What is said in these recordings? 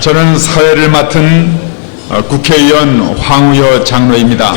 저는 사회를 맡은 국회의원 황우여 장로입니다.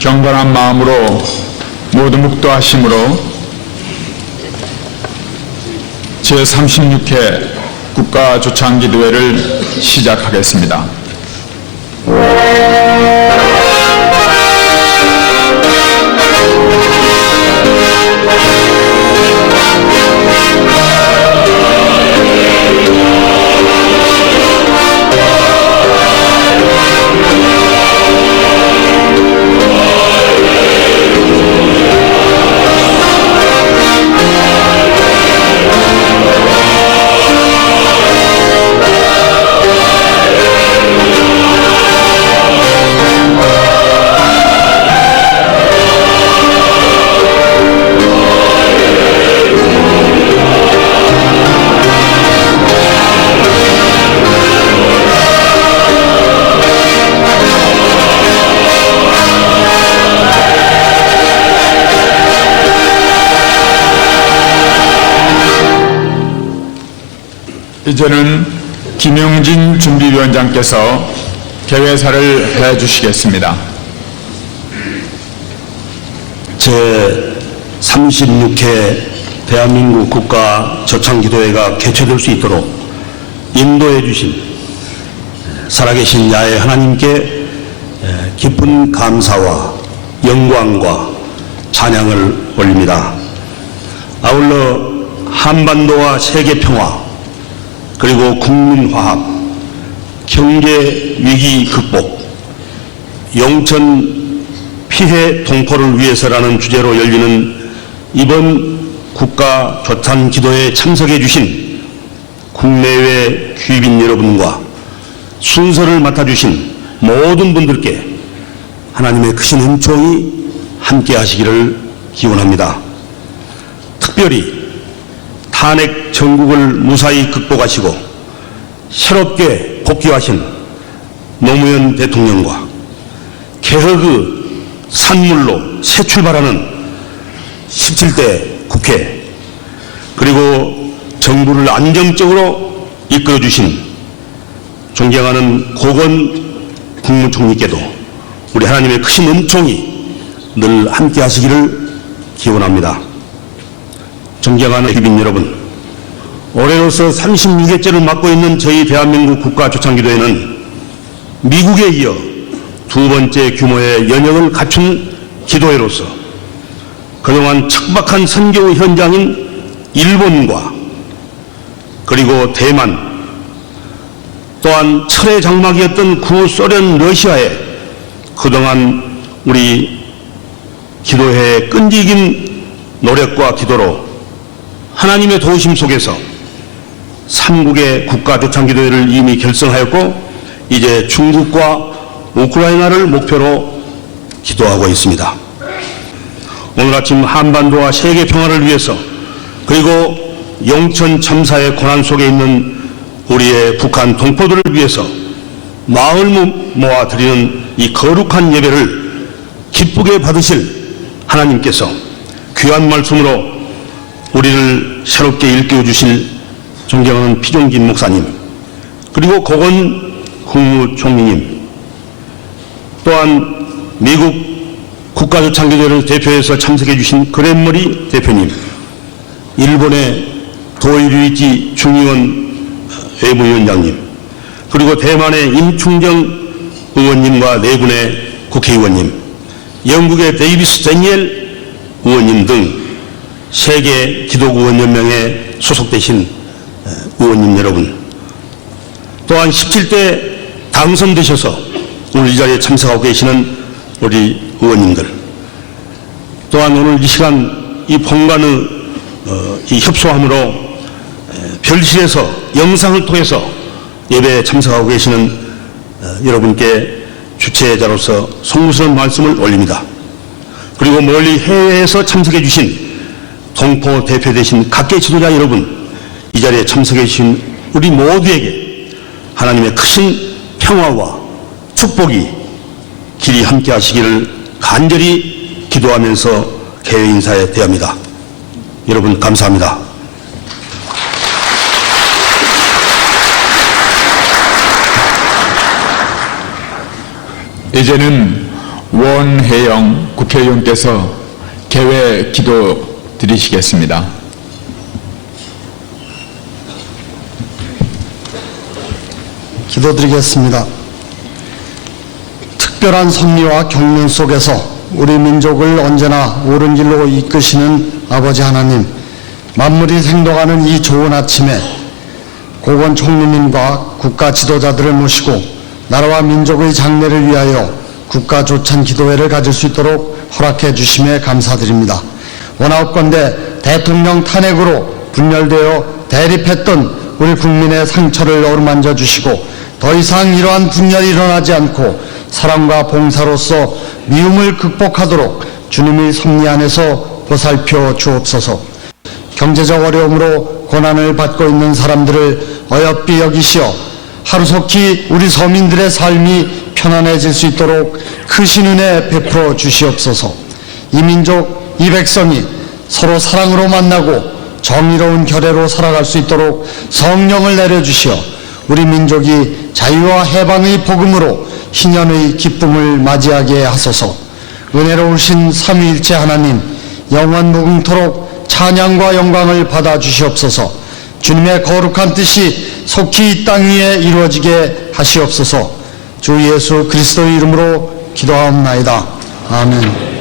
경건한 마음으로 모두 묵도하심으로 제36회 국가조창기도회를 시작하겠습니다. 이제는 김용진 준비위원장께서 개회사를 해주시겠습니다. 제36회 대한민국 국가조창기도회가 개최될 수 있도록 인도해 주신 살아계신 야훼 하나님께 깊은 감사와 영광과 찬양을 올립니다. 아울러 한반도와 세계 평화, 그리고 국민 화합, 경제 위기 극복, 영천 피해 동포를 위해서라는 주제로 열리는 이번 국가조창기도회에 참석해 주신 국내외 귀빈 여러분과 순서를 맡아주신 모든 분들께 하나님의 크신 은총이 함께 하시기를 기원합니다. 특별히 탄핵 정국을 무사히 극복하시고 새롭게 복귀하신 노무현 대통령과 개혁의 산물로 새 출발하는 17대 국회, 그리고 정부를 안정적으로 이끌어주신 존경하는 고건 국무총리께도 우리 하나님의 크신 은총이 늘 함께 하시기를 기원합니다. 존경하는 귀빈 여러분, 올해로서 36회째를 맡고 있는 저희 대한민국 국가조창기도회는 미국에 이어 두 번째 규모의 연역을 갖춘 기도회로서 그동안 척박한 선교 현장인 일본과 그리고 대만, 또한 철의 장막이었던 구소련 러시아에 그동안 우리 기도회의 끈질긴 노력과 기도로 하나님의 도우심 속에서 3국의 국가조창기도회를 이미 결성하였고 이제 중국과 우크라이나를 목표로 기도하고 있습니다. 오늘 아침 한반도와 세계 평화를 위해서, 그리고 영천 참사의 고난 속에 있는 우리의 북한 동포들을 위해서 마을 모아 드리는 이 거룩한 예배를 기쁘게 받으실 하나님께서 귀한 말씀으로 우리를 새롭게 일깨워 주실 존경하는 피종진 목사님, 그리고 고건 국무총리님, 또한 미국 국가조창기도회를 대표해서 참석해 주신 그랜머리 대표님, 일본의 도이루이치 중의원 외무위원장님, 그리고 대만의 임충정 의원님과 네 분의 국회의원님, 영국의 데이비스 데니엘 의원님 등 세계 기독의원연맹에 소속되신 의원님 여러분, 또한 17대 당선되셔서 오늘 이 자리에 참석하고 계시는 우리 의원님들, 또한 오늘 이 시간 이 본관의 이 협소함으로 별실에서 영상을 통해서 예배에 참석하고 계시는 여러분께 주최자로서 송구스러운 말씀을 올립니다. 그리고 멀리 해외에서 참석해 주신 동포 대표되신 각계 지도자 여러분, 이 자리에 참석해 주신 우리 모두에게 하나님의 크신 평화와 축복이 길이 함께 하시기를 간절히 기도하면서 개회 인사에 대합니다. 여러분 감사합니다. 이제는 원혜영 국회의원께서 개회 기도 드리시겠습니다. 기도드리겠습니다. 특별한 섭리와 경륜 속에서 우리 민족을 언제나 옳은 길로 이끄시는 아버지 하나님, 만물이 생동하는 이 좋은 아침에 고건 총리님과 국가 지도자들을 모시고 나라와 민족의 장래를 위하여 국가 조찬 기도회를 가질 수 있도록 허락해 주심에 감사드립니다. 원하옵건대 대통령 탄핵으로 분열되어 대립했던 우리 국민의 상처를 어루만져 주시고 더 이상 이러한 분열이 일어나지 않고 사랑과 봉사로서 미움을 극복하도록 주님의 섭리 안에서 보살펴 주옵소서. 경제적 어려움으로 고난을 받고 있는 사람들을 어여삐 여기시어 하루속히 우리 서민들의 삶이 편안해질 수 있도록 크신 은혜 베풀어 주시옵소서. 이 민족, 이 백성이 서로 사랑으로 만나고 정의로운 결례로 살아갈 수 있도록 성령을 내려주시어 우리 민족이 자유와 해방의 복음으로 희년의 기쁨을 맞이하게 하소서. 은혜로우신 삼위일체 하나님, 영원 무궁토록 찬양과 영광을 받아 주시옵소서. 주님의 거룩한 뜻이 속히 이 땅 위에 이루어지게 하시옵소서. 주 예수 그리스도의 이름으로 기도하옵나이다. 아멘.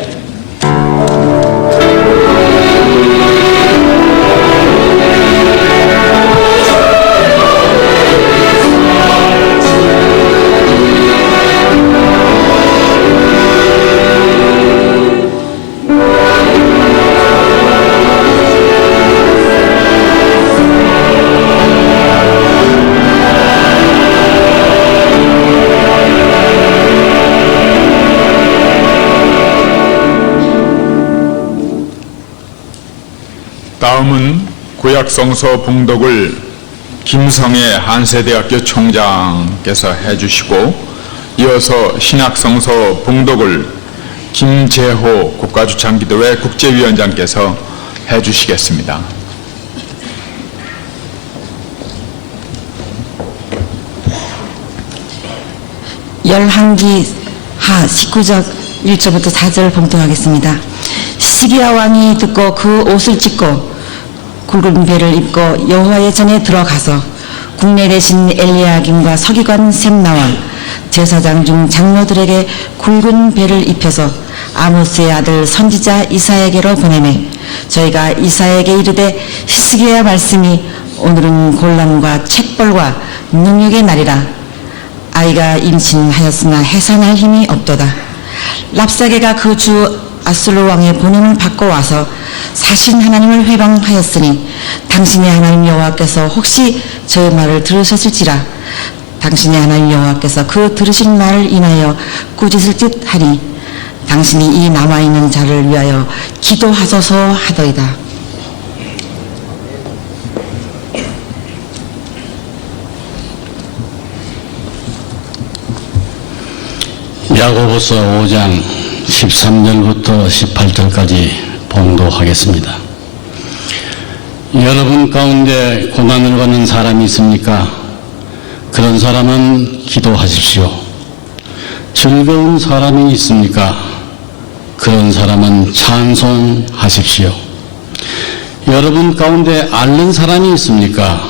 다음은 구약성서 봉독을 김성애 한세대학교 총장께서 해주시고, 이어서 신약성서 봉독을 김재호 국가주창기도회 국제위원장께서 해주시겠습니다. 열왕기 하 19절 1절부터 4절 봉독하겠습니다. 시기야 왕이 듣고 그 옷을 찢고 굵은 배를 입고 여호와의 전에 들어가서 국내 대신 엘리야김과 서기관 셈나와 제사장 중 장로들에게 굵은 배를 입혀서 아모스의 아들 선지자 이사야에게로 보내매, 저희가 이사야에게 이르되 히스기야 말씀이 오늘은 곤란과 책벌과 능력의 날이라. 아이가 임신하였으나 해산할 힘이 없도다. 랍사게가 그 주 아술로 왕의 보냄을 받고 와서 사신 하나님을 회방하였으니 당신의 하나님 여호와께서 혹시 저의 말을 들으셨을지라. 당신의 하나님 여호와께서 그 들으신 말을 인하여 꾸짖을 듯 하니 당신이 이 남아있는 자를 위하여 기도하소서 하더이다. 야고보서 5장 13절부터 18절까지 봉독하겠습니다. 여러분 가운데 고난을 받는 사람이 있습니까? 그런 사람은 기도하십시오. 즐거운 사람이 있습니까? 그런 사람은 찬송하십시오. 여러분 가운데 앓는 사람이 있습니까?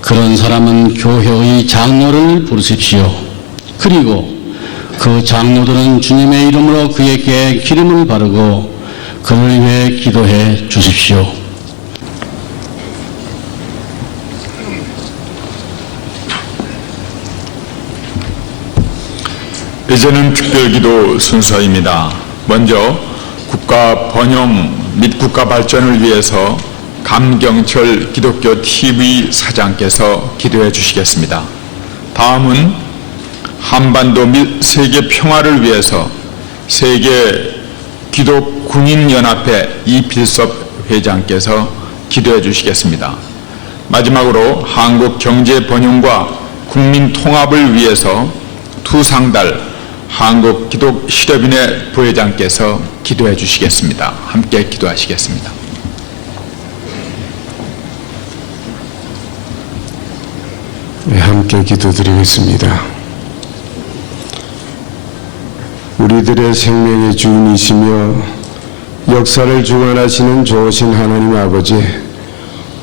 그런 사람은 교회의 장로를 부르십시오. 그리고 그 장로들은 주님의 이름으로 그에게 기름을 바르고 그를 위해 기도해 주십시오. 이제는 특별기도 순서입니다. 먼저 국가 번영 및 국가 발전을 위해서 감경철 기독교 TV 사장께서 기도해 주시겠습니다. 다음은 한반도 및 세계 평화를 위해서 세계 기독군인연합회 이필섭 회장께서 기도해 주시겠습니다. 마지막으로 한국 경제 번영과 국민 통합을 위해서 투상달 한국 기독 실업인회 부회장께서 기도해 주시겠습니다. 함께 기도하시겠습니다. 네, 함께 기도드리겠습니다. 우리들의 생명의 주인이시며 역사를 주관하시는 좋으신 하나님 아버지,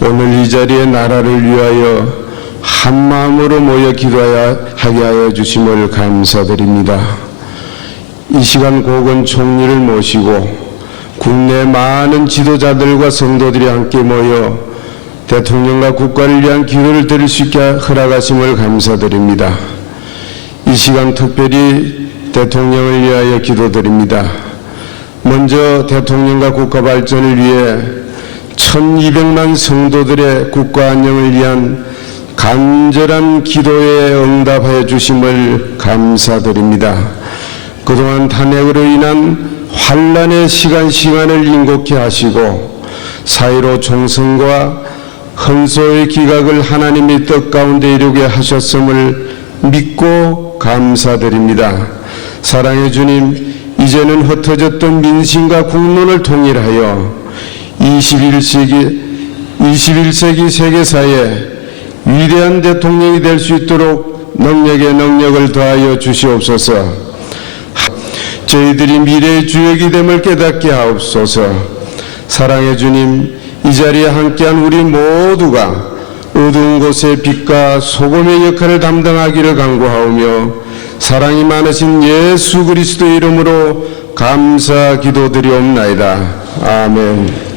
오늘 이 자리에 나라를 위하여 한 마음으로 모여 기도하게 하여 주심을 감사드립니다. 이 시간 고건 총리를 모시고 국내 많은 지도자들과 성도들이 함께 모여 대통령과 국가를 위한 기도를 드릴 수 있게 허락하심을 감사드립니다. 이 시간 특별히 대통령을 위하여 기도드립니다. 먼저 대통령과 국가 발전을 위해 1200만 성도들의 국가 안녕을 위한 간절한 기도에 응답하여 주심을 감사드립니다. 그동안 탄핵으로 인한 환란의 시간을 인곡케 하시고 사이로 총선과 헌소의 기각을 하나님의 뜻 가운데 이루게 하셨음을 믿고 감사드립니다. 사랑의 주님, 이제는 흩어졌던 민심과 국론을 통일하여 21세기 세계사에 위대한 대통령이 될 수 있도록 능력에 능력을 더하여 주시옵소서. 저희들이 미래의 주역이 됨을 깨닫게 하옵소서. 사랑의 주님, 이 자리에 함께한 우리 모두가 어두운 곳의 빛과 소금의 역할을 담당하기를 간구하오며 사랑이 많으신 예수 그리스도의 이름으로 감사 기도드리옵나이다. 아멘.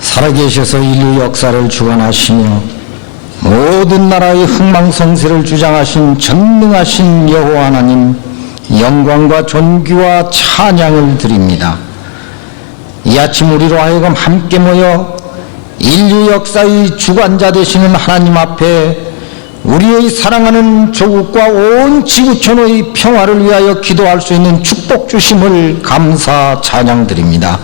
살아계셔서 인류 역사를 주관하시며 모든 나라의 흥망성쇠를 주장하신 전능하신 여호와 하나님, 영광과 존귀와 찬양을 드립니다. 이 아침 우리로 하여금 함께 모여 인류 역사의 주관자 되시는 하나님 앞에 우리의 사랑하는 조국과 온 지구촌의 평화를 위하여 기도할 수 있는 축복 주심을 감사 찬양드립니다.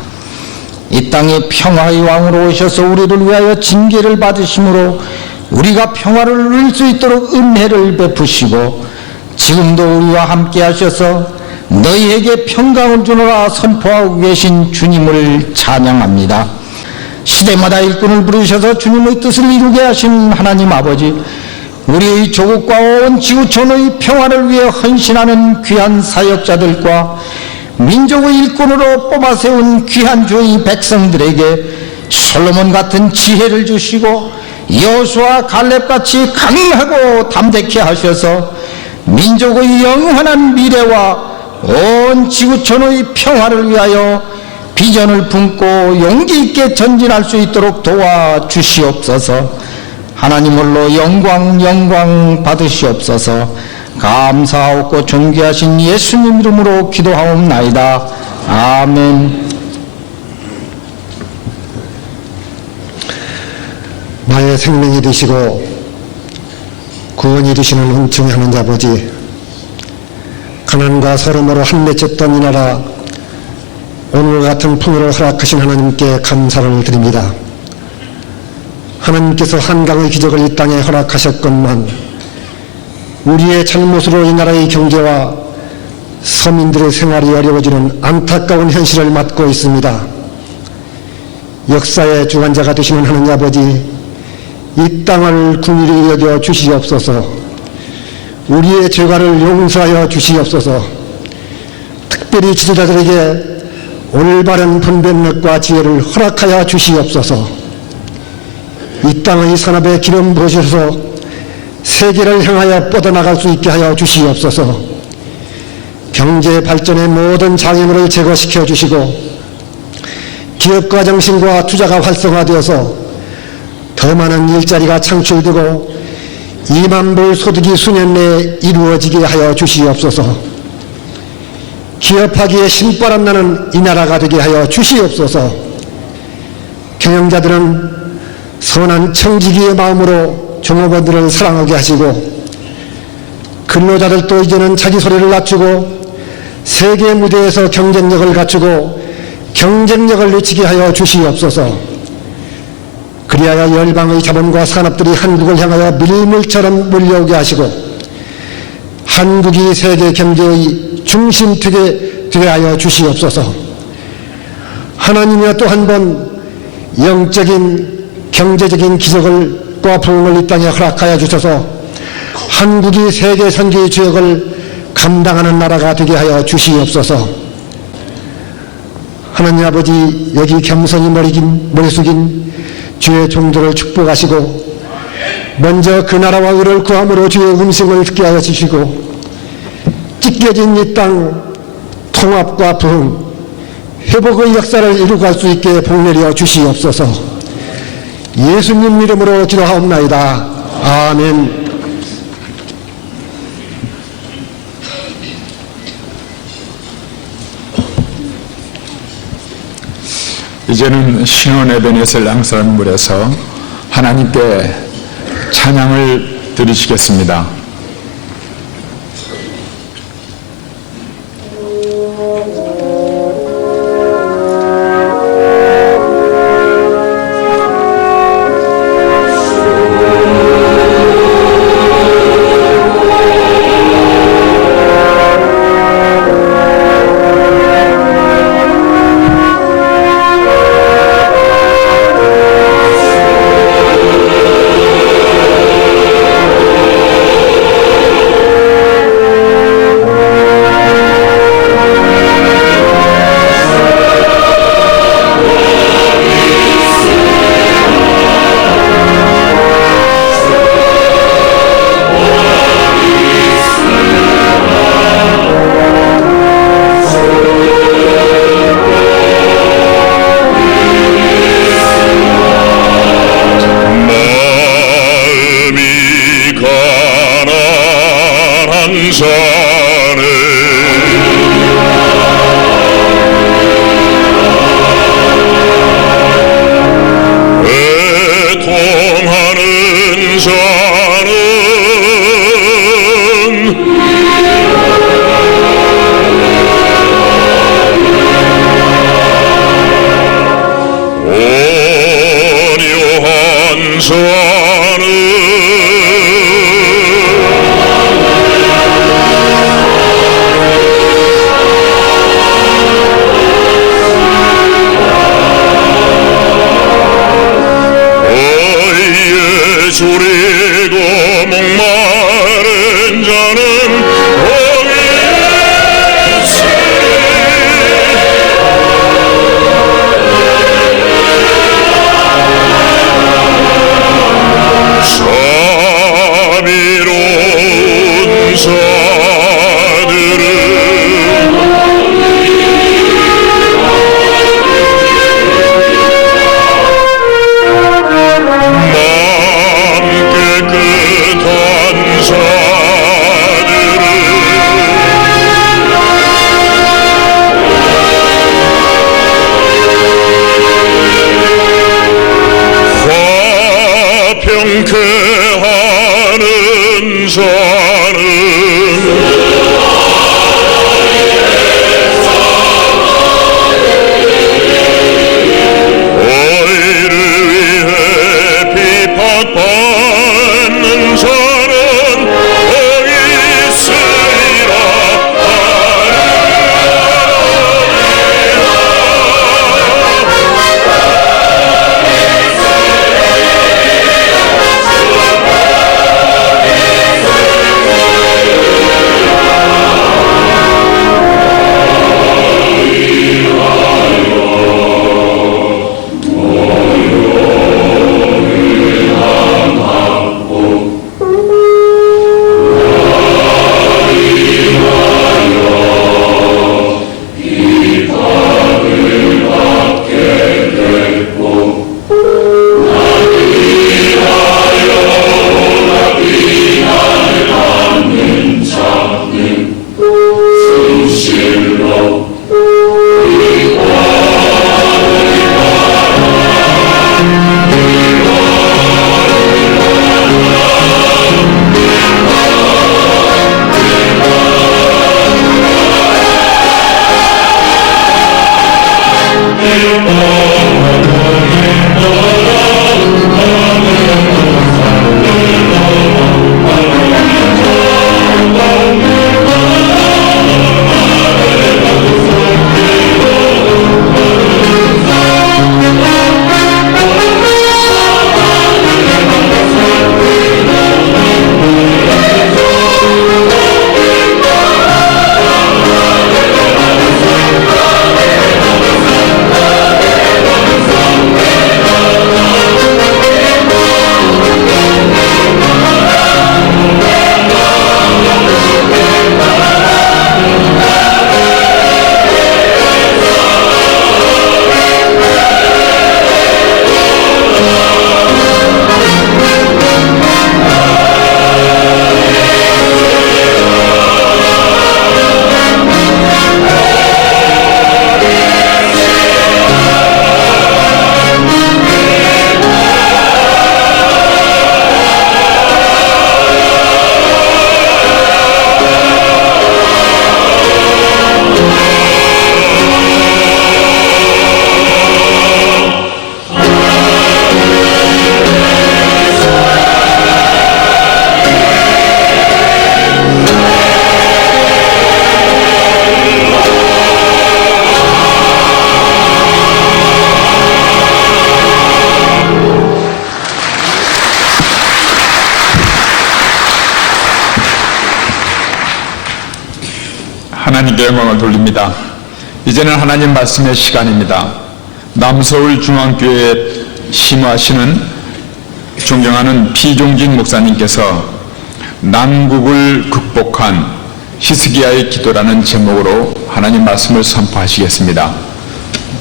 이 땅에 평화의 왕으로 오셔서 우리를 위하여 징계를 받으심으로 우리가 평화를 누릴 수 있도록 은혜를 베푸시고 지금도 우리와 함께 하셔서 너희에게 평강을 주노라 선포하고 계신 주님을 찬양합니다. 시대마다 일꾼을 부르셔서 주님의 뜻을 이루게 하신 하나님 아버지, 우리의 조국과 온 지구촌의 평화를 위해 헌신하는 귀한 사역자들과 민족의 일꾼으로 뽑아 세운 귀한 주의 백성들에게 솔로몬 같은 지혜를 주시고 여호수아 갈렙같이 강하고 담대케 하셔서 민족의 영원한 미래와 온 지구촌의 평화를 위하여 비전을 품고 용기 있게 전진할 수 있도록 도와주시옵소서. 하나님 홀로 영광 받으시옵소서. 감사하고 존귀하신 예수님 이름으로 기도하옵나이다. 아멘. 나의 생명이 되시고 구원이 되시는 은총의 하나님 아버지, 가난과 서름으로 한맺혔던 이 나라 오늘과 같은 풍요를 허락하신 하나님께 감사를 드립니다. 하나님께서 한강의 기적을 이 땅에 허락하셨건만 우리의 잘못으로 이 나라의 경제와 서민들의 생활이 어려워지는 안타까운 현실을 맞고 있습니다. 역사의 주관자가 되시는 하느님 아버지, 이 땅을 긍휼히 여겨 주시옵소서. 우리의 죄가를 용서하여 주시옵소서. 특별히 지도자들에게 올바른 분별력과 지혜를 허락하여 주시옵소서. 이 땅의 산업에 기름 부으셔서 세계를 향하여 뻗어나갈 수 있게 하여 주시옵소서. 경제 발전의 모든 장애물을 제거시켜 주시고 기업가 정신과 투자가 활성화되어서 더 많은 일자리가 창출되고 2만 불 소득이 수년 내에 이루어지게 하여 주시옵소서. 기업하기에 신바람 나는 이 나라가 되게 하여 주시옵소서. 경영자들은 선한 청지기의 마음으로 종업원들을 사랑하게 하시고 근로자들도 이제는 자기 소리를 낮추고 세계 무대에서 경쟁력을 갖추고 경쟁력을 늦추게 하여 주시옵소서. 그리하여 열방의 자본과 산업들이 한국을 향하여 밀물처럼 몰려오게 하시고 한국이 세계 경제의 중심되게 하여 주시옵소서. 하나님이여 또 한 번 영적인 경제적인 기적과 부흥을 이 땅에 허락하여 주셔서 한국이 세계 선교의 주역을 감당하는 나라가 되게 하여 주시옵소서. 하나님 아버지, 여기 겸손히 머리 숙인 주의 종들을 축복하시고 먼저 그 나라와 의를 구함으로 주의 음성을 듣게 하여 주시고 찢겨진 이 땅 통합과 부흥, 회복의 역사를 이루갈 수 있게 복내려 주시옵소서. 예수님 이름으로 기도하옵나이다. 아멘. 이제는 신원 에베넷을 낭송한 물에서 하나님께 찬양을 드리시겠습니다. 하나님께 영광을 돌립니다. 이제는 하나님 말씀의 시간입니다. 남서울중앙교회에 심화하시는 존경하는 피종진 목사님께서 난국을 극복한 히스기야의 기도라는 제목으로 하나님 말씀을 선포하시겠습니다.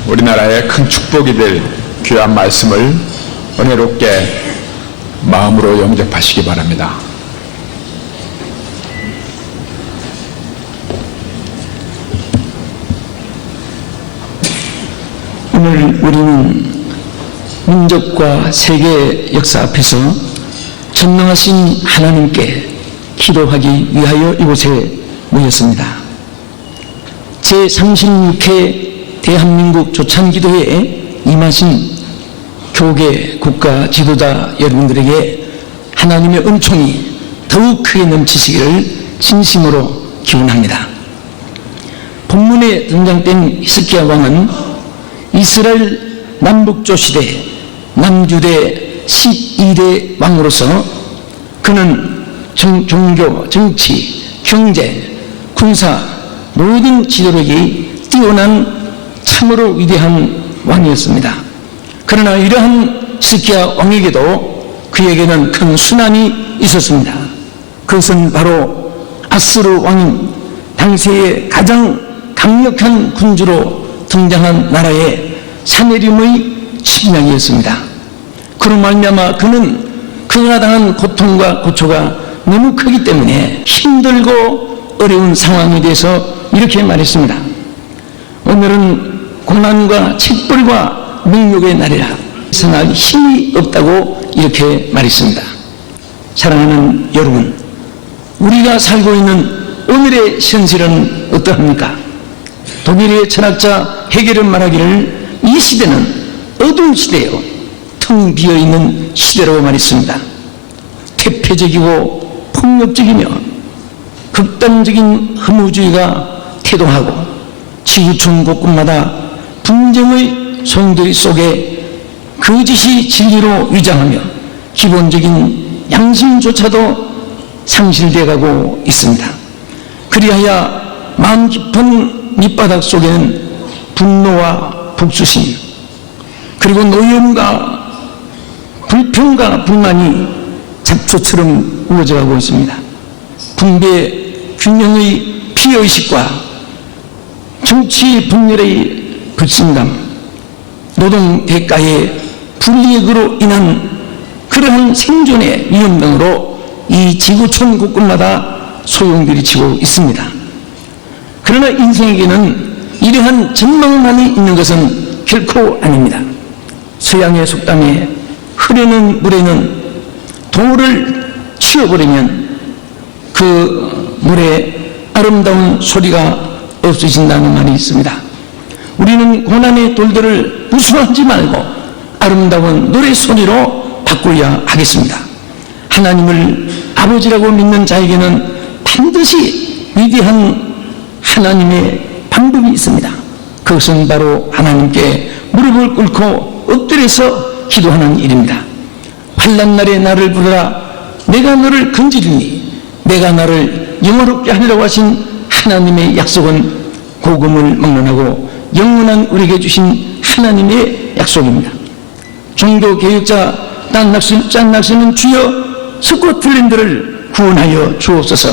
우리나라에 큰 축복이 될 귀한 말씀을 은혜롭게 마음으로 영접하시기 바랍니다. 오늘 우리는 민족과 세계 역사 앞에서 전능하신 하나님께 기도하기 위하여 이곳에 모였습니다. 제36회 대한민국 조찬기도회에 임하신 교계 국가 지도자 여러분들에게 하나님의 은총이 더욱 크게 넘치시기를 진심으로 기원합니다. 본문에 등장된 히스기야 왕은 이스라엘 남북조 시대 남유대 12대 왕으로서 그는 종교, 정치, 경제, 군사 모든 지도력이 뛰어난 참으로 위대한 왕이었습니다. 그러나 이러한 히스기야 왕에게도 그에게는 큰 순환이 있었습니다. 그것은 바로 아스루 왕인 당시의 가장 강력한 군주로 등장한 나라의 사내림의 침략이었습니다. 그로 말미암아 그는 그가 당한 고통과 고초가 너무 크기 때문에 힘들고 어려운 상황에 대해서 이렇게 말했습니다. 오늘은 고난과 책벌과 능욕의 날이라 생할 힘이 없다고 이렇게 말했습니다. 사랑하는 여러분, 우리가 살고 있는 오늘의 현실은 어떠합니까? 독일의 철학자 헤겔은 말하기를 이 시대는 어두운 시대요, 텅 비어있는 시대라고 말했습니다. 퇴폐적이고 폭력적이며 극단적인 허무주의가 태동하고 지구촌 곳곳마다 분쟁의 소용돌이 속에 거짓이 진리로 위장하며 기본적인 양심조차도 상실되어 가고 있습니다. 그리하여 마음 깊은 밑바닥 속에는 분노와 복수심 그리고 노여움과 불평과 불만이 잡초처럼 우거져가고 있습니다. 분배 균형의 피해의식과 정치 분열의 불신감, 노동 대가의 불이익으로 인한 그러한 생존의 위험 등으로 이 지구촌 곳곳마다 소용돌이치고 있습니다. 그러나 인생에게는 이러한 전망만이 있는 것은 결코 아닙니다. 서양의 속담에 흐르는 물에는 돌을 치워버리면 그 물에 아름다운 소리가 없어진다는 말이 있습니다. 우리는 고난의 돌들을 무수하지 말고 아름다운 노래 소리로 바꾸어야 하겠습니다. 하나님을 아버지라고 믿는 자에게는 반드시 위대한 하나님의 방법이 있습니다. 그것은 바로 하나님께 무릎을 꿇고 엎드려서 기도하는 일입니다. 환난 날에 나를 부르라, 내가 너를 건지리니 내가 나를 영화롭게 하리라고 하신 하나님의 약속은 복음을 막론하고 영원한 우리에게 주신 하나님의 약속입니다. 종교개혁자 짠낙스는 주여 스코틀랜드를 구원하여 주옵소서,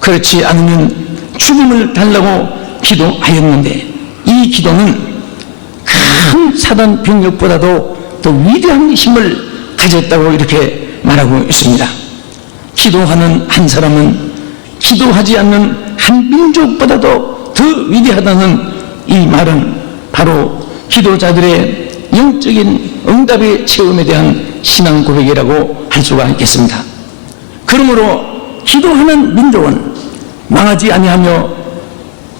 그렇지 않으면 죽음을 달라고 기도하였는데 이 기도는 큰 사단 병력보다도 더 위대한 힘을 가졌다고 이렇게 말하고 있습니다. 기도하는 한 사람은 기도하지 않는 한 민족보다도 더 위대하다는 이 말은 바로 기도자들의 영적인 응답의 체험에 대한 신앙 고백이라고 할 수가 있겠습니다. 그러므로 기도하는 민족은 망하지 아니하며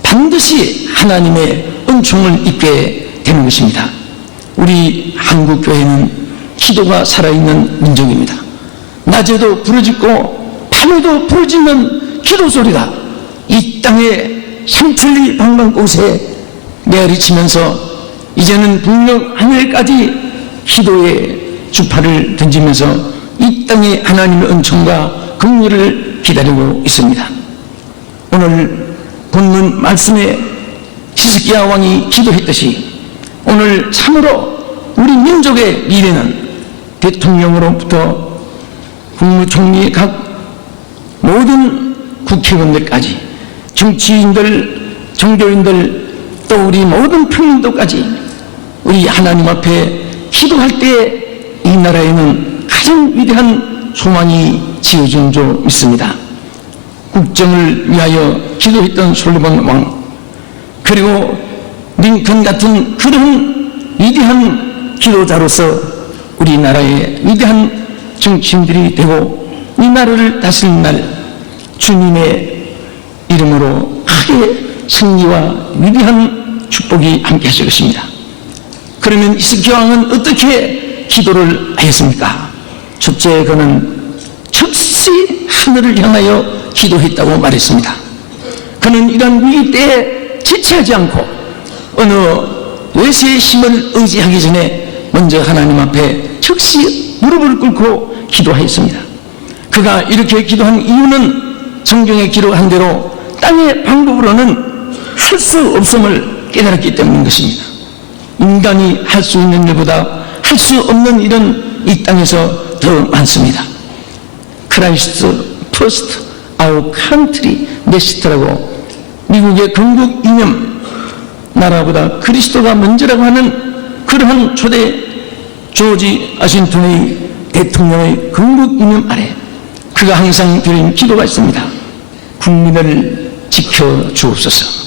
반드시 하나님의 은총을 입게 되는 것입니다. 우리 한국교회는 기도가 살아있는 민족입니다. 낮에도 부르짖고 밤에도 부르짖는 기도 소리가 이 땅의 삼천리 방방곳에 메아리치면서 이제는 북녘 하늘까지 기도의 주파를 던지면서 이 땅에 하나님의 은총과 긍휼을 기다리고 있습니다. 오늘 본문 말씀에 히스기야 왕이 기도했듯이 오늘 참으로 우리 민족의 미래는 대통령으로부터 국무총리 각 모든 국회의원들까지 정치인들, 종교인들 또 우리 모든 평민도까지 우리 하나님 앞에 기도할 때 이 나라에는 가장 위대한 소망이 지어진 줄 믿습니다. 국정을 위하여 기도했던 솔로몬 왕, 그리고 링컨 같은 그런 위대한 기도자로서 우리나라의 위대한 정치인들이 되고 이 나라를 다스리는 날 주님의 이름으로 크게 승리와 위대한 축복이 함께 하실 것입니다. 그러면 히스기야 왕은 어떻게 기도를 하였습니까? 첫째, 그는 즉시 하늘을 향하여 기도했다고 말했습니다. 그는 이런 위기 때에 지체하지 않고 어느 외세의 힘을 의지하기 전에 먼저 하나님 앞에 즉시 무릎을 꿇고 기도하였습니다. 그가 이렇게 기도한 이유는 성경에 기록한 대로 땅의 방법으로는 할 수 없음을 깨달았기 때문인 것입니다. 인간이 할 수 있는 일보다 할 수 없는 일은 이 땅에서 더 많습니다. Christ first, our country next라고 미국의 건국 이념, 나라보다 그리스도가 먼저라고 하는 그러한 초대 조지 워싱턴의 대통령의 건국 이념 아래 그가 항상 드린 기도가 있습니다. 국민을 지켜 주옵소서.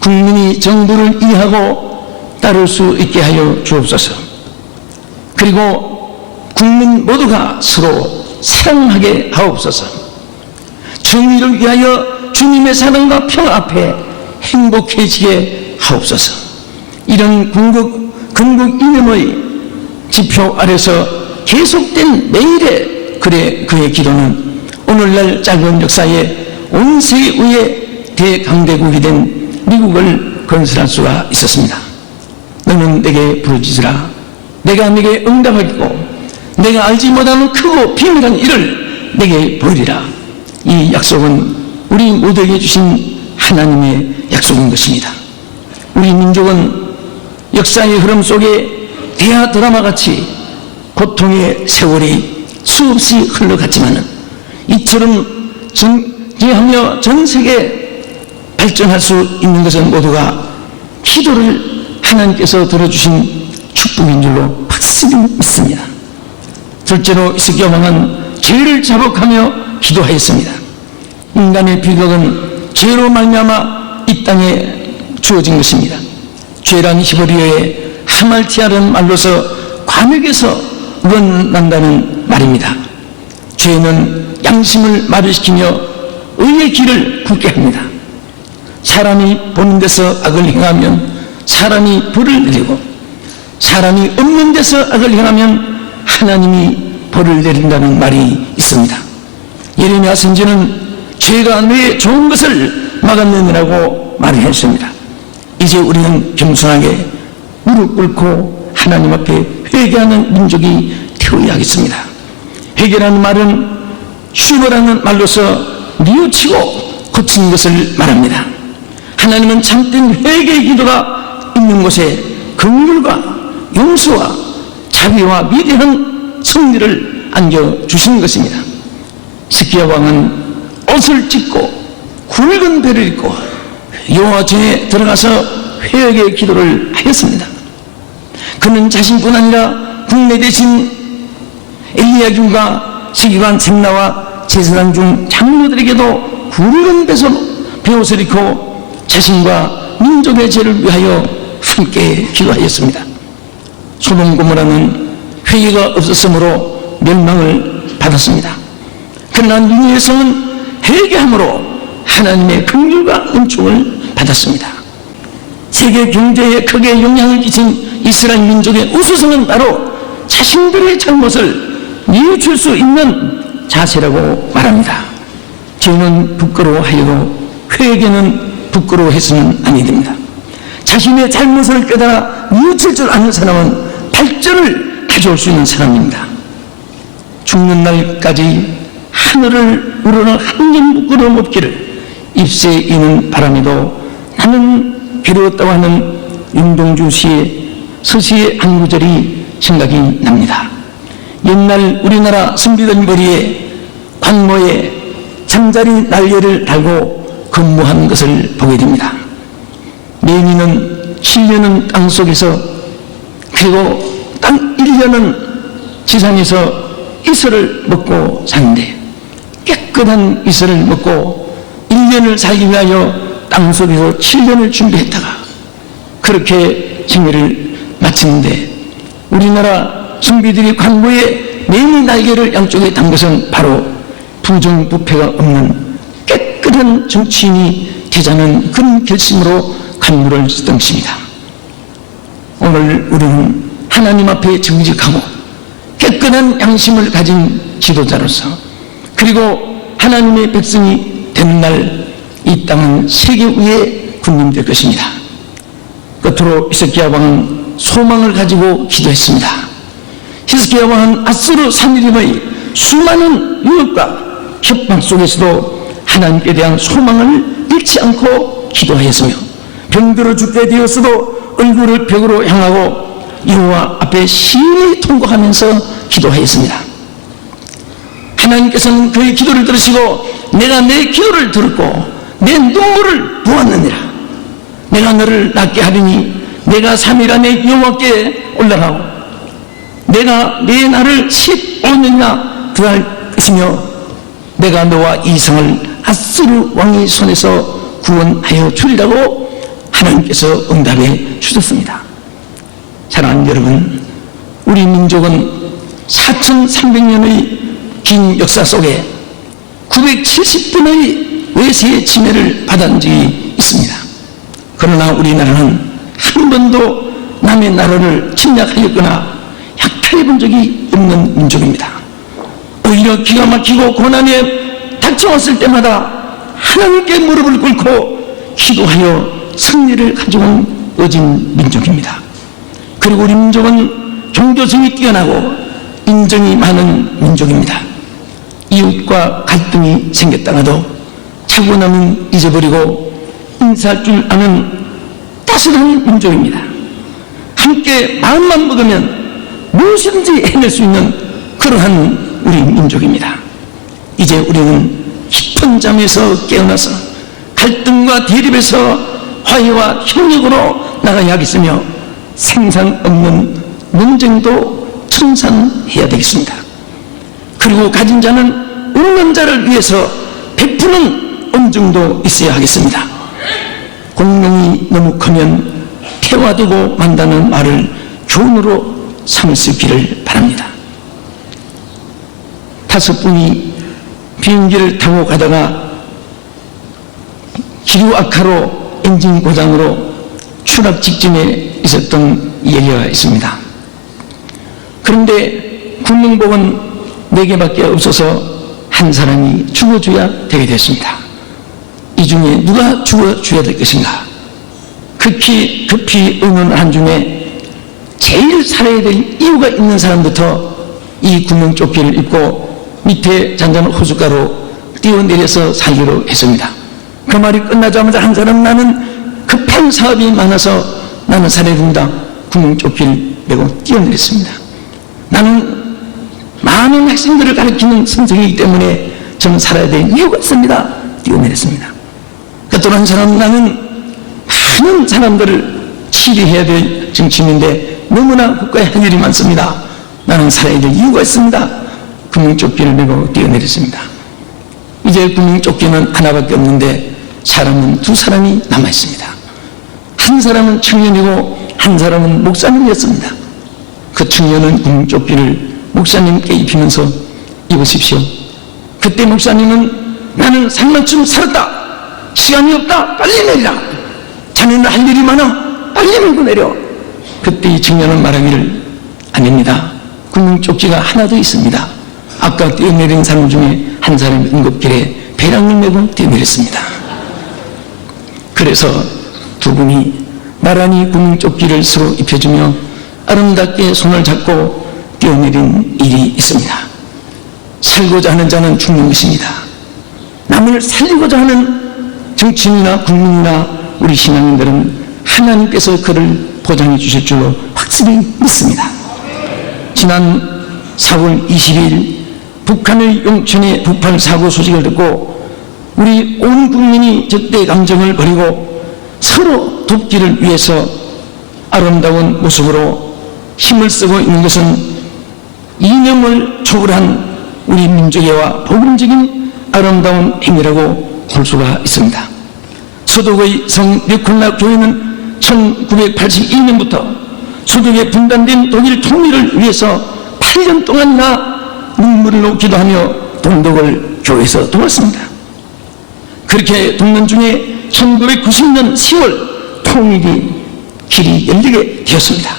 국민이 정부를 이해하고 따를 수 있게 하여 주옵소서. 그리고 국민 모두가 서로 사랑하게 하옵소서. 정의를 위하여 주님의 사랑과 평화 앞에 행복해지게 하옵소서. 이런 건국 이념의 지표 아래서 계속된 매일의 그의 기도는 오늘날 짧은 역사에 온 세계의 대강대국이 된 미국을 건설할 수가 있었습니다. 너는 내게 부르짖으라. 내가 내게 응답하겠고 내가 알지 못하는 크고 비밀한 일을 내게 보이리라. 이 약속은 우리 모두에게 주신 하나님의 약속인 것입니다. 우리 민족은 역사의 흐름 속에 대하 드라마같이 고통의 세월이 수없이 흘러갔지만 이처럼 전제하며 전 세계에 발전할 수 있는 것은 모두가 기도를 하나님께서 들어주신 축복인 줄로 확실히 믿습니다. 둘째로 히스기야 왕은 죄를 자복하며 기도하였습니다. 인간의 비극은 죄로 말미암아 이 땅에 주어진 것입니다. 죄란 히브리어의 하말티아라는 말로서 관역에서 우러난다는 말입니다. 죄는 양심을 마비시키며 의의 길을 굳게 합니다. 사람이 보는 데서 악을 행하면 사람이 벌을 내리고 사람이 없는 데서 악을 행하면 하나님이 벌을 내린다는 말이 있습니다. 예레미야 선지는 죄가 내 좋은 것을 막았느니라고 말을 했습니다. 이제 우리는 겸손하게 무릎 꿇고 하나님 앞에 회개하는 민족이 되어야 하겠습니다. 회개라는 말은 쉬워라는 말로서 뉘우치고 고치는 것을 말합니다. 하나님은 참된 회개의 기도가 있는 곳에 긍휼과 용서와 자비와 위대한 승리를 안겨주시는 것입니다. 히스기야 왕은 옷을 찢고 굵은 배를 입고 여호와 전에 들어가서 회개의 기도를 하였습니다. 그는 자신뿐 아니라 국내 대신 엘리야김과 서기관 셈나와 제사장 중 장로들에게도 굵은 배옷을 입고 자신과 민족의 죄를 위하여 함께 기도하였습니다. 소돔 고모라는 회개가 없었으므로 멸망을 받았습니다. 그러나 니느웨 성은 회개함으로 하나님의 긍휼과 은총을 받았습니다. 세계 경제에 크게 영향을 끼친 이스라엘 민족의 우수성은 바로 자신들의 잘못을 뉘우칠 수 있는 자세라고 말합니다. 죄는 부끄러워하여도 회개는 부끄러워해서는 아니 됩니다. 자신의 잘못을 깨달아 뉘우칠 줄 아는 사람은 발전을 가져올 수 있는 사람입니다. 죽는 날까지 하늘을 우러러 한 점 부끄러움 없기를 입새이는 바람에도 나는 괴로웠다고 하는 윤동주 씨의 서시의 한 구절이 생각이 납니다. 옛날 우리나라 선비들 머리에 관모에 잠자리 날개를 달고 근무한 것을 보게 됩니다. 매미는 7년은 땅속에서, 그리고 딱 1년은 지상에서 이슬을 먹고 사는데, 깨끗한 이슬을 먹고 1년을 살기 위하여 땅속에서 7년을 준비했다가 그렇게 생애를 마치는데, 우리나라 선비들이 관모에 매미 날개를 양쪽에 단 것은 바로 부정부패가 없는 깨끗한 정치인이 되자는 그런 결심으로 간무를 쓰던 것입니다. 오늘 우리는 하나님 앞에 정직하고 깨끗한 양심을 가진 지도자로서, 그리고 하나님의 백성이 되는 날 이 땅은 세계 위의 군림이 될 것입니다. 끝으로 히스기야 왕은 소망을 가지고 기도했습니다. 히스기야 왕은 아수르 산리림의 수많은 유혹과 협박 속에서도 하나님께 대한 소망을 잃지 않고 기도하였으며, 병들어 죽게 되었어도 얼굴을 벽으로 향하고 여호와 앞에 심히 통곡하면서 기도하였습니다. 하나님께서는 그의 기도를 들으시고 내가 내 기도를 들었고 내 눈물을 보았느니라. 내가 너를 낫게 하리니 내가 3일 안에 여호와께 올라가고 내가 내 날을 15년이나 더할 것이며 내가 너와 이 성을 아수르 왕의 손에서 구원하여 주리라고 하나님께서 응답해 주셨습니다. 사랑하는 여러분, 우리 민족은 4300년의 긴 역사 속에 970번의 외세의 침해를 받은 적이 있습니다. 그러나 우리나라는 한 번도 남의 나라를 침략하였거나 약탈해 본 적이 없는 민족입니다. 오히려 기가 막히고 고난에 닥쳐왔을 때마다 하나님께 무릎을 꿇고 기도하여 승리를 가져온 어진 민족입니다. 그리고 우리 민족은 종교성이 뛰어나고 인정이 많은 민족입니다. 이웃과 갈등이 생겼다가도 차고남은 잊어버리고 인사할 줄 아는 따스한 민족입니다. 함께 마음만 먹으면 무엇이든지 해낼 수 있는 그러한 우리 민족입니다. 이제 우리는 깊은 잠에서 깨어나서 갈등과 대립에서 화해와 협력으로 나가야겠으며 생산 없는 논쟁도 청산해야 되겠습니다. 그리고 가진 자는 없는 자를 위해서 베푸는 엄중도 있어야 하겠습니다. 공룡이 너무 크면 태화되고 만다는 말을 교훈으로 삼을 수 있기를 바랍니다. 5분이 비행기를 타고 가다가 기류 악화로 엔진 고장으로 추락 직전에 있었던 얘기가 있습니다. 그런데 군용복은 4개밖에 없어서 한 사람이 죽어줘야 되게 됐습니다. 이 중에 누가 죽어줘야 될 것인가? 급히 의논을 한 중에 제일 살아야 될 이유가 있는 사람부터 이 군용조끼를 입고 밑에 잔잔한 호숫가로 뛰어내려서 살기로 했습니다. 그 말이 끝나자마자 한 사람, 나는 급한 사업이 많아서 나는 살아야 됩니다. 군용조끼를 메고 뛰어내렸습니다. 나는 많은 학생들을 가르치는 선생이기 때문에 저는 살아야 될 이유가 있습니다. 뛰어내렸습니다. 또 한 사람, 나는 많은 사람들을 치료해야 될 정치인인데 너무나 국가에 할 일이 많습니다. 나는 살아야 될 이유가 있습니다. 군용조끼를 메고 뛰어내렸습니다. 이제 군용조끼는 하나밖에 없는데 사람은 2사람이 남아있습니다. 한 사람은 청년이고 한 사람은 목사님이었습니다. 그 청년은 군용조끼를 목사님께 입히면서 입으십시오. 그때 목사님은 나는 산만쯤 살았다. 시간이 없다. 빨리 내리라. 자네는 할 일이 많아. 빨리 밀고 내려. 그때 이 청년은 말하기를, 아닙니다. 군용조끼가 하나 더 있습니다. 아까 뛰어내린 사람 중에 한 사람이 응급길에 배낭을 메고 뛰어내렸습니다. 그래서 두 분이 나란히 군용조끼를 서로 입혀주며 아름답게 손을 잡고 뛰어내린 일이 있습니다. 살고자 하는 자는 죽는 것입니다. 남을 살리고자 하는 정치인이나 국민이나 우리 신앙인들은 하나님께서 그를 보장해 주실 줄로 확실히 믿습니다. 지난 4월 20일 북한의 용천의 북한 사고 소식을 듣고 우리 온 국민이 적대 감정을 버리고 서로 돕기를 위해서 아름다운 모습으로 힘을 쓰고 있는 것은 이념을 초월한 우리 민족애와 복음적인 아름다운 행위라고 볼 수가 있습니다. 서독의 성 르콜라 교회는 1982년부터 서독에 분단된 독일 통일을 위해서 8년 동안이나 눈물로 기도하며 동독을 교회에서 도왔습니다. 그렇게 돕는 중에 1990년 10월 통일이 길이 열리게 되었습니다.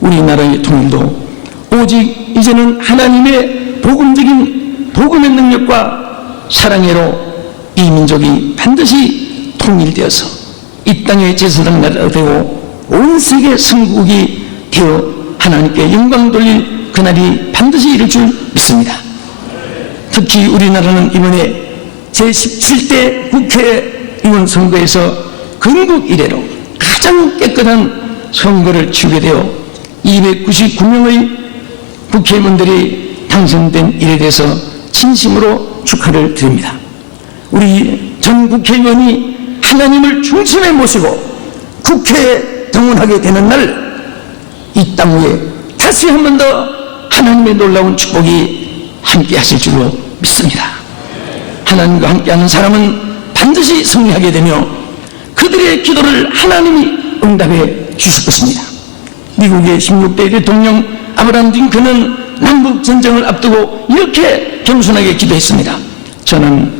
우리나라의 통일도 오직 이제는 하나님의 복음적인 복음의 능력과 사랑으로 이 민족이 반드시 통일되어서 이 땅의 제사장 나라가 되고 온 세계 성국이 되어 하나님께 영광 돌릴 그날이 반드시 이룰 줄 믿습니다. 특히 우리나라는 이번에 제17대 국회의원 선거에서 건국 이래로 가장 깨끗한 선거를 치르게 되어 299명의 국회의원들이 당선된 일에 대해서 진심으로 축하를 드립니다. 우리 전 국회의원이 하나님을 중심에 모시고 국회에 등원하게 되는 날 이 땅 위에 다시 한 번 더 하나님의 놀라운 축복이 함께 하실 줄로 믿습니다. 하나님과 함께하는 사람은 반드시 승리하게 되며 그들의 기도를 하나님이 응답해 주실 것입니다. 미국의 16대 대통령 아브라함 링컨은 남북전쟁을 앞두고 이렇게 겸손하게 기도했습니다. 저는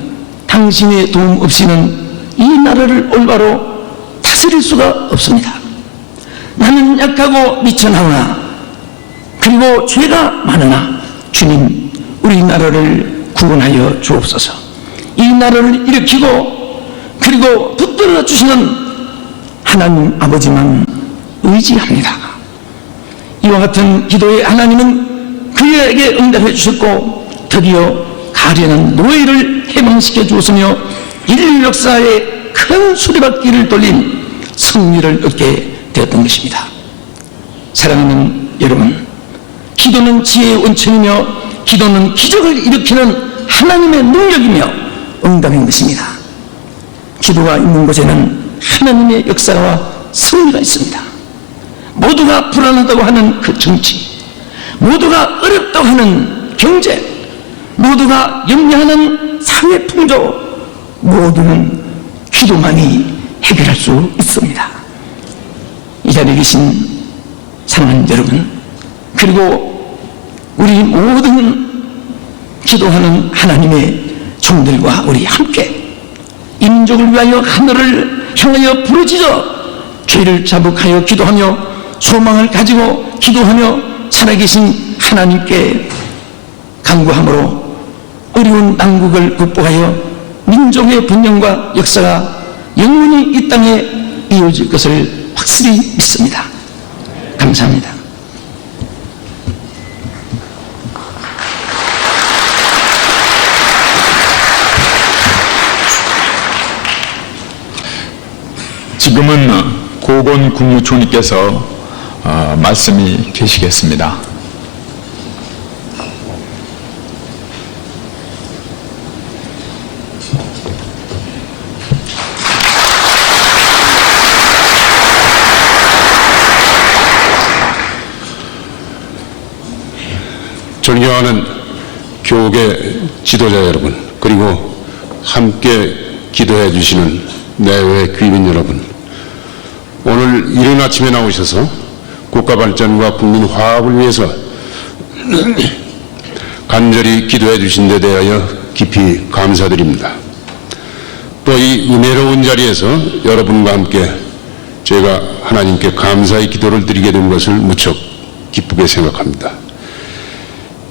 당신의 도움 없이는 이 나라를 올바로 다스릴 수가 없습니다. 나는 약하고 미천하오나 그리고 죄가 많으나 주님 우리나라를 구원하여 주옵소서. 이 나라를 일으키고 그리고 붙들어 주시는 하나님 아버지만 의지합니다. 이와 같은 기도에 하나님은 그에게 응답해 주셨고 드디어 가련한 노예를 해방시켜 주었으며 인류 역사에 큰 수레바퀴를 돌린 승리를 얻게 되었던 것입니다. 사랑하는 여러분, 기도는 지혜의 원천이며 기도는 기적을 일으키는 하나님의 능력이며 응답인 것입니다. 기도가 있는 곳에는 하나님의 역사와 승리가 있습니다. 모두가 불안하다고 하는 그 정치, 모두가 어렵다고 하는 경제, 모두가 염려하는 사회 풍조, 모두는 기도만이 해결할 수 있습니다. 이 자리에 계신 사랑하는 여러분, 그리고 우리 모든 기도하는 하나님의 종들과 우리 함께 이 민족을 위하여 하늘을 향하여 부르짖어 죄를 자복하여 기도하며 소망을 가지고 기도하며 살아계신 하나님께 간구함으로 어려운 난국을 극복하여 민족의 번영과 역사가 영원히 이 땅에 이어질 것을 확실히 믿습니다. 감사합니다. 지금은 고건 국무총리께서 말씀이 계시겠습니다. 존경하는 교계 지도자 여러분, 그리고 함께 기도해 주시는 내외 귀빈 여러분, 오늘 이른 아침에 나오셔서 국가 발전과 국민 화합을 위해서 간절히 기도해 주신 데 대하여 깊이 감사드립니다. 또 이 은혜로운 자리에서 여러분과 함께 제가 하나님께 감사의 기도를 드리게 된 것을 무척 기쁘게 생각합니다.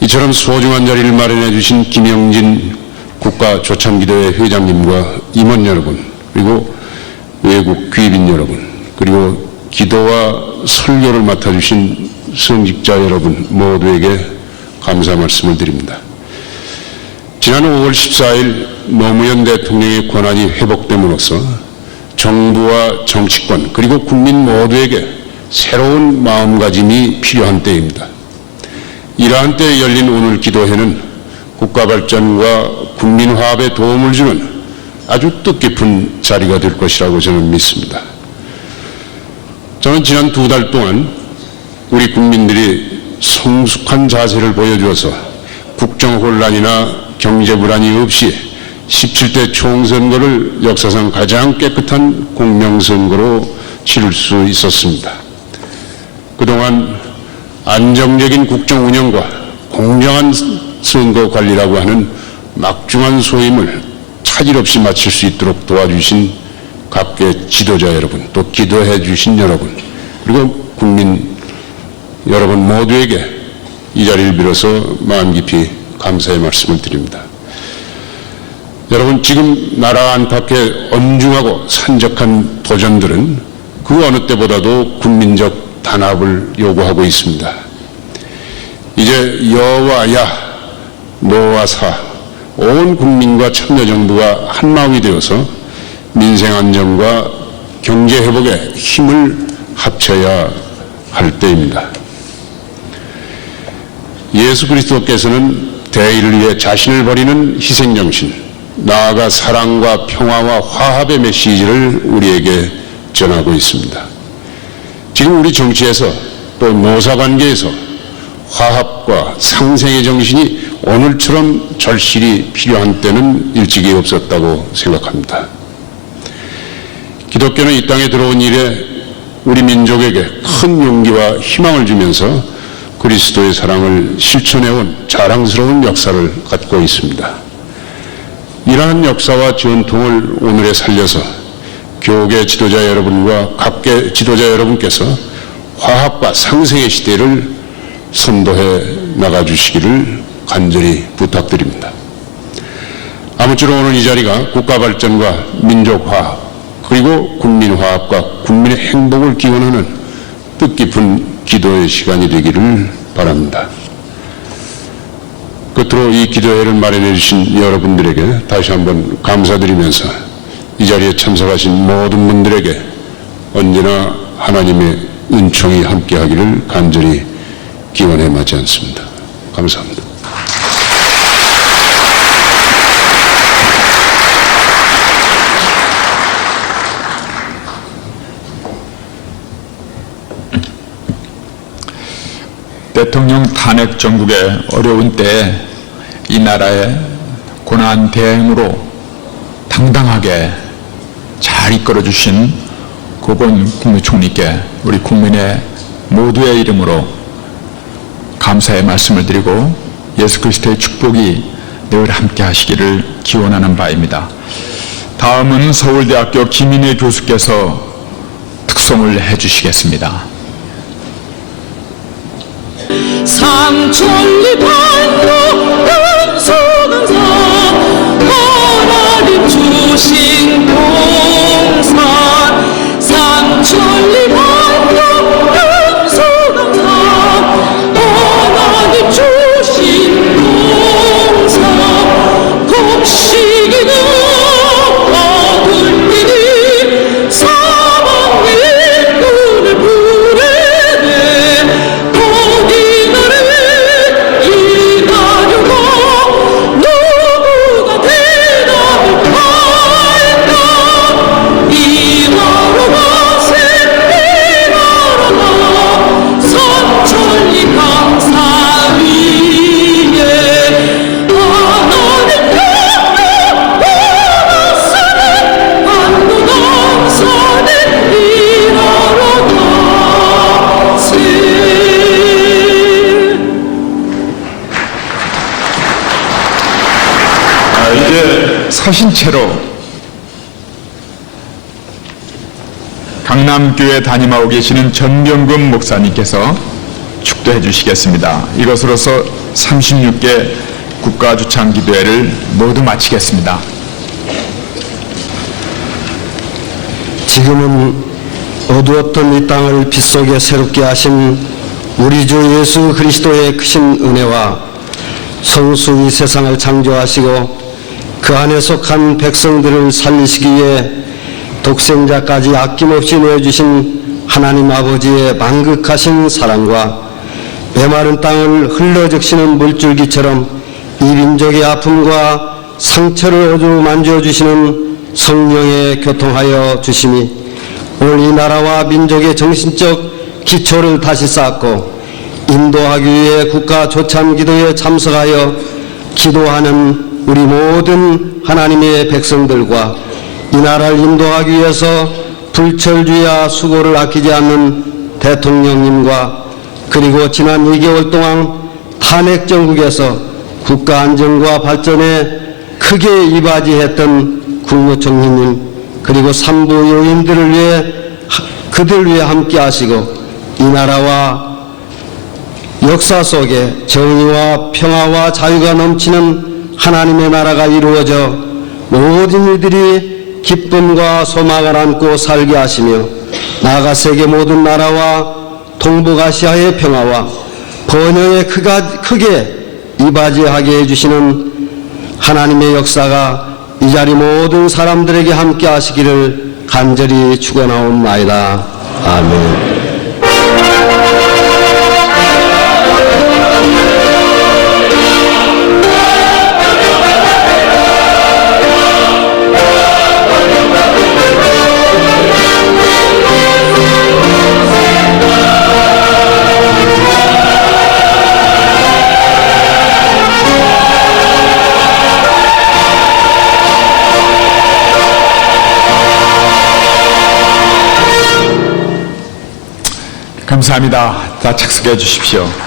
이처럼 소중한 자리를 마련해 주신 김영진 국가조참기도회 회장님과 임원 여러분, 그리고 외국 귀빈 여러분, 그리고 기도와 설교를 맡아주신 성직자 여러분 모두에게 감사 말씀을 드립니다. 지난 5월 14일 노무현 대통령의 권한이 회복됨으로써 정부와 정치권 그리고 국민 모두에게 새로운 마음가짐이 필요한 때입니다. 이러한 때에 열린 오늘 기도회는 국가 발전과 국민 화합에 도움을 주는 아주 뜻깊은 자리가 될 것이라고 저는 믿습니다. 저는 지난 2달 동안 우리 국민들이 성숙한 자세를 보여주어서 국정 혼란이나 경제 불안이 없이 17대 총선거를 역사상 가장 깨끗한 공명선거로 치를 수 있었습니다. 그동안 안정적인 국정 운영과 공정한 선거 관리라고 하는 막중한 소임을 차질 없이 마칠 수 있도록 도와주신 각계 지도자 여러분, 또 기도해 주신 여러분, 그리고 국민 여러분 모두에게 이 자리를 빌어서 마음 깊이 감사의 말씀을 드립니다. 여러분, 지금 나라 안팎의 엄중하고 산적한 도전들은 그 어느 때보다도 국민적 단합을 요구하고 있습니다. 이제 여와 야, 노와 사, 온 국민과 참여정부가 한마음이 되어서 민생 안정과 경제 회복에 힘을 합쳐야 할 때입니다. 예수 그리스도께서는 대의를 위해 자신을 버리는 희생정신, 나아가 사랑과 평화와 화합의 메시지를 우리에게 전하고 있습니다. 지금 우리 정치에서 또 노사관계에서 화합과 상생의 정신이 오늘처럼 절실히 필요한 때는 일찍이 없었다고 생각합니다. 기독교는 이 땅에 들어온 이래 우리 민족에게 큰 용기와 희망을 주면서 그리스도의 사랑을 실천해온 자랑스러운 역사를 갖고 있습니다. 이러한 역사와 전통을 오늘에 살려서 교계 지도자 여러분과 각계 지도자 여러분께서 화합과 상생의 시대를 선도해 나가주시기를 간절히 부탁드립니다. 아무쪼록 오늘 이 자리가 국가 발전과 민족 화합 그리고 국민 화합과 국민의 행복을 기원하는 뜻깊은 기도의 시간이 되기를 바랍니다. 끝으로 이 기도회를 마련해 주신 여러분들에게 다시 한번 감사드리면서 이 자리에 참석하신 모든 분들에게 언제나 하나님의 은총이 함께하기를 간절히 기원해 마지 않습니다. 감사합니다. 대통령 탄핵 정국의 어려운 때에 이 나라의 고난 대행으로 당당하게 잘 이끌어 주신 고건 국무총리께 우리 국민의 모두의 이름으로 감사의 말씀을 드리고 예수 그리스도의 축복이 늘 함께 하시기를 기원하는 바입니다. 다음은 서울대학교 김인혜 교수께서 특송을 해주시겠습니다. 상천리 반도 은수는 산 하나님 주신 동산 상천리 반도 은수는 산 하나님 주신 동산 곡식이는 어둠이니 사방의 눈을 부르네 서신 채로 강남교회 담임하고 계시는 전병금 목사님께서 축도해 주시겠습니다. 이것으로서 36개 국가주창기도회를 모두 마치겠습니다. 지금은 어두웠던 이 땅을 빛 속에 새롭게 하신 우리 주 예수 그리스도의 크신 은혜와 성수 이 세상을 창조하시고 그 안에 속한 백성들을 살리시기 위해 독생자까지 아낌없이 내어주신 하나님 아버지의 만극하신 사랑과 메마른 땅을 흘러적시는 물줄기처럼 이 민족의 아픔과 상처를 어루만져 주시는 성령에 교통하여 주심이 오늘 이 나라와 민족의 정신적 기초를 다시 쌓고 인도하기 위해 국가 조참 기도에 참석하여 기도하는 우리 모든 하나님의 백성들과 이 나라를 인도하기 위해서 불철주야 수고를 아끼지 않는 대통령님과 그리고 지난 2개월 동안 탄핵 정국에서 국가 안정과 발전에 크게 이바지했던 국무총리님 그리고 산부 요인들을 위해 그들 위해 함께 하시고 이 나라와 역사 속에 정의와 평화와 자유가 넘치는 하나님의 나라가 이루어져 모든 이들이 기쁨과 소망을 안고 살게 하시며 나아가 세계 모든 나라와 동북아시아의 평화와 번영에 크게 이바지하게 해주시는 하나님의 역사가 이 자리 모든 사람들에게 함께 하시기를 간절히 축원하옵나이다. 아멘. 감사합니다. 다 착석해 주십시오.